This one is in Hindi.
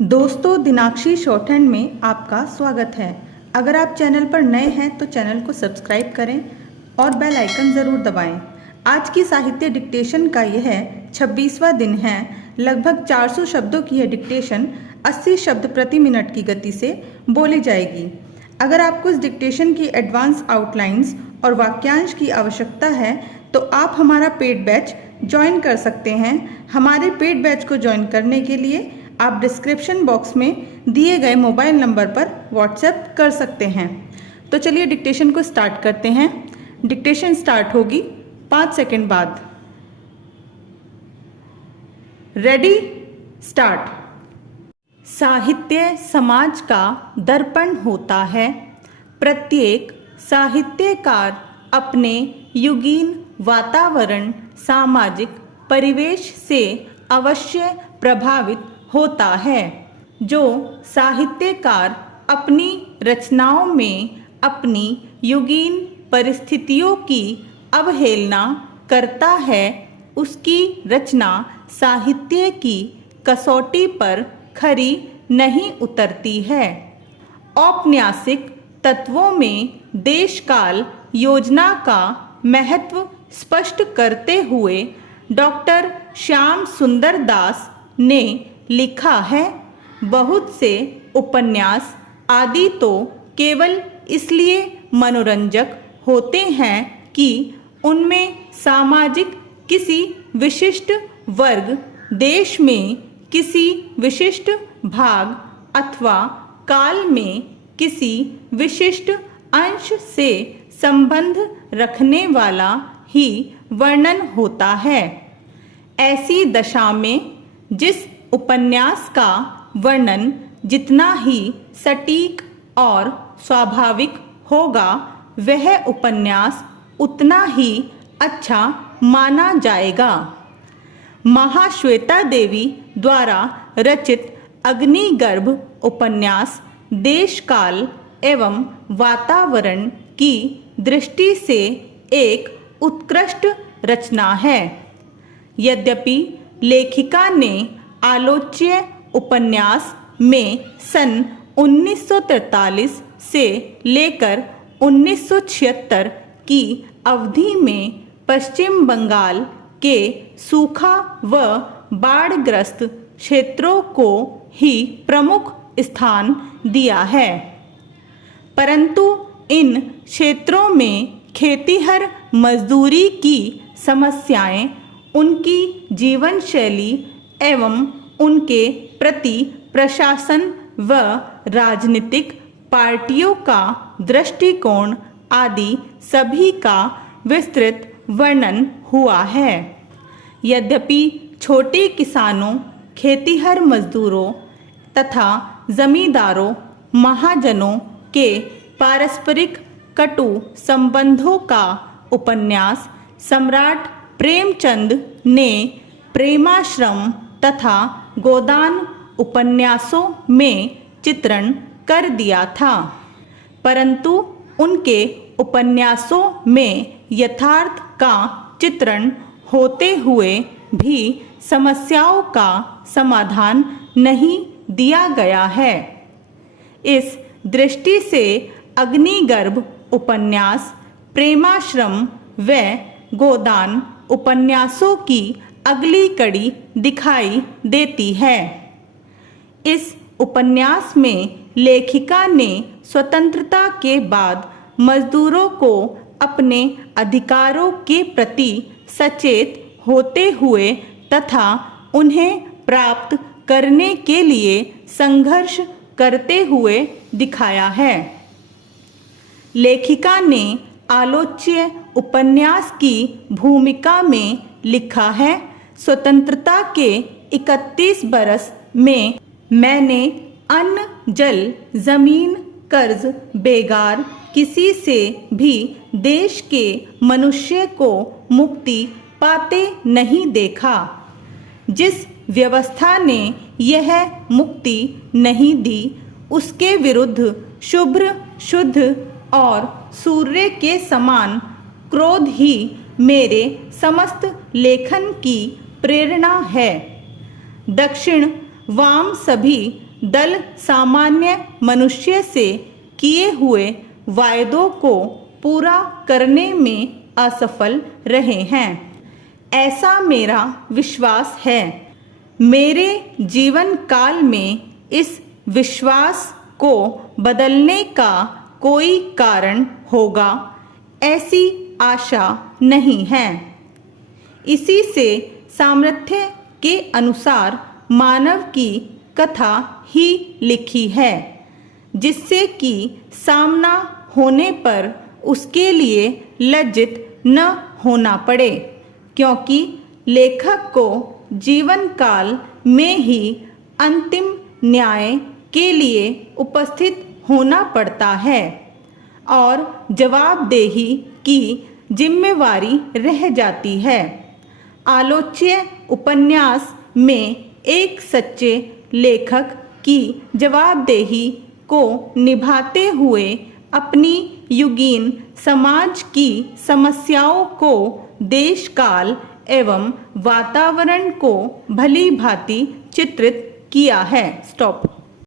दोस्तों, दिनाक्षी शॉर्ट हैंड में आपका स्वागत है। अगर आप चैनल पर नए हैं तो चैनल को सब्सक्राइब करें और बेल आइकन ज़रूर दबाएं। आज की साहित्य डिक्टेशन का यह 26वां दिन है। लगभग 400 शब्दों की यह डिक्टेशन 80 शब्द प्रति मिनट की गति से बोली जाएगी। अगर आपको इस डिक्टेशन की एडवांस आउटलाइंस और वाक्यांश की आवश्यकता है तो आप हमारा पेड बैच ज्वाइन कर सकते हैं। हमारे पेड बैच को ज्वाइन करने के लिए आप डिस्क्रिप्शन बॉक्स में दिए गए मोबाइल नंबर पर व्हाट्सएप कर सकते हैं। तो चलिए डिक्टेशन को स्टार्ट करते हैं। डिक्टेशन स्टार्ट होगी 5 सेकंड बाद। Ready, start. साहित्य समाज का दर्पण होता है। प्रत्येक साहित्यकार अपने युगीन वातावरण, सामाजिक परिवेश से अवश्य प्रभावित होता है। जो साहित्यकार अपनी रचनाओं में अपनी युगीन परिस्थितियों की अवहेलना करता है, उसकी रचना साहित्य की कसौटी पर खरी नहीं उतरती है। औपन्यासिक तत्वों में देश काल योजना का महत्व स्पष्ट करते हुए डॉक्टर श्याम सुंदर दास ने लिखा है, बहुत से उपन्यास आदि तो केवल इसलिए मनोरंजक होते हैं कि उनमें सामाजिक किसी विशिष्ट वर्ग, देश में किसी विशिष्ट भाग अथवा काल में किसी विशिष्ट अंश से संबंध रखने वाला ही वर्णन होता है। ऐसी दशा में जिस उपन्यास का वर्णन जितना ही सटीक और स्वाभाविक होगा, वह उपन्यास उतना ही अच्छा माना जाएगा। महाश्वेता देवी द्वारा रचित अग्निगर्भ उपन्यास देश काल एवं वातावरण की दृष्टि से एक उत्कृष्ट रचना है। यद्यपि लेखिका ने आलोच्य उपन्यास में सन 1943 से लेकर 1976 की अवधि में पश्चिम बंगाल के सूखा व बाढ़ग्रस्त क्षेत्रों को ही प्रमुख स्थान दिया है, परंतु इन क्षेत्रों में खेतीहर मजदूरी की समस्याएं, उनकी जीवन शैली एवं उनके प्रति प्रशासन व राजनीतिक पार्टियों का दृष्टिकोण आदि सभी का विस्तृत वर्णन हुआ है। यद्यपि छोटे किसानों, खेतीहर मजदूरों तथा जमींदारों, महाजनों के पारस्परिक कटु संबंधों का उपन्यास सम्राट प्रेमचंद ने प्रेमाश्रम तथा गोदान उपन्यासों में चित्रण कर दिया था, परंतु उनके उपन्यासों में यथार्थ का चित्रण होते हुए भी समस्याओं का समाधान नहीं दिया गया है। इस दृष्टि से अग्निगर्भ उपन्यास प्रेमाश्रम व गोदान उपन्यासों की अगली कड़ी दिखाई देती है। इस उपन्यास में लेखिका ने स्वतंत्रता के बाद मजदूरों को अपने अधिकारों के प्रति सचेत होते हुए तथा उन्हें प्राप्त करने के लिए संघर्ष करते हुए दिखाया है। लेखिका ने आलोच्य उपन्यास की भूमिका में लिखा है, स्वतंत्रता के 31 बरस में मैंने अन्न, जल, जमीन, कर्ज, बेगार किसी से भी देश के मनुष्य को मुक्ति पाते नहीं देखा। जिस व्यवस्था ने यह मुक्ति नहीं दी, उसके विरुद्ध शुभ्र, शुद्ध और सूर्य के समान क्रोध ही मेरे समस्त लेखन की प्रेरणा है। दक्षिण वाम सभी दल सामान्य मनुष्य से किए हुए वायदों को पूरा करने में असफल रहे हैं। ऐसा मेरा विश्वास है। मेरे जीवन काल में इस विश्वास को बदलने का कोई कारण होगा, ऐसी आशा नहीं है। इसी से सामर्थ्य के अनुसार मानव की कथा ही लिखी है, जिससे कि सामना होने पर उसके लिए लज्जित न होना पड़े, क्योंकि लेखक को जीवन काल में ही अंतिम न्याय के लिए उपस्थित होना पड़ता है और जवाबदेही की जिम्मेवारी रह जाती है। आलोच्य उपन्यास में एक सच्चे लेखक की जवाबदेही को निभाते हुए अपनी युगीन समाज की समस्याओं को, देश काल एवं वातावरण को भली भांति चित्रित किया है। स्टॉप।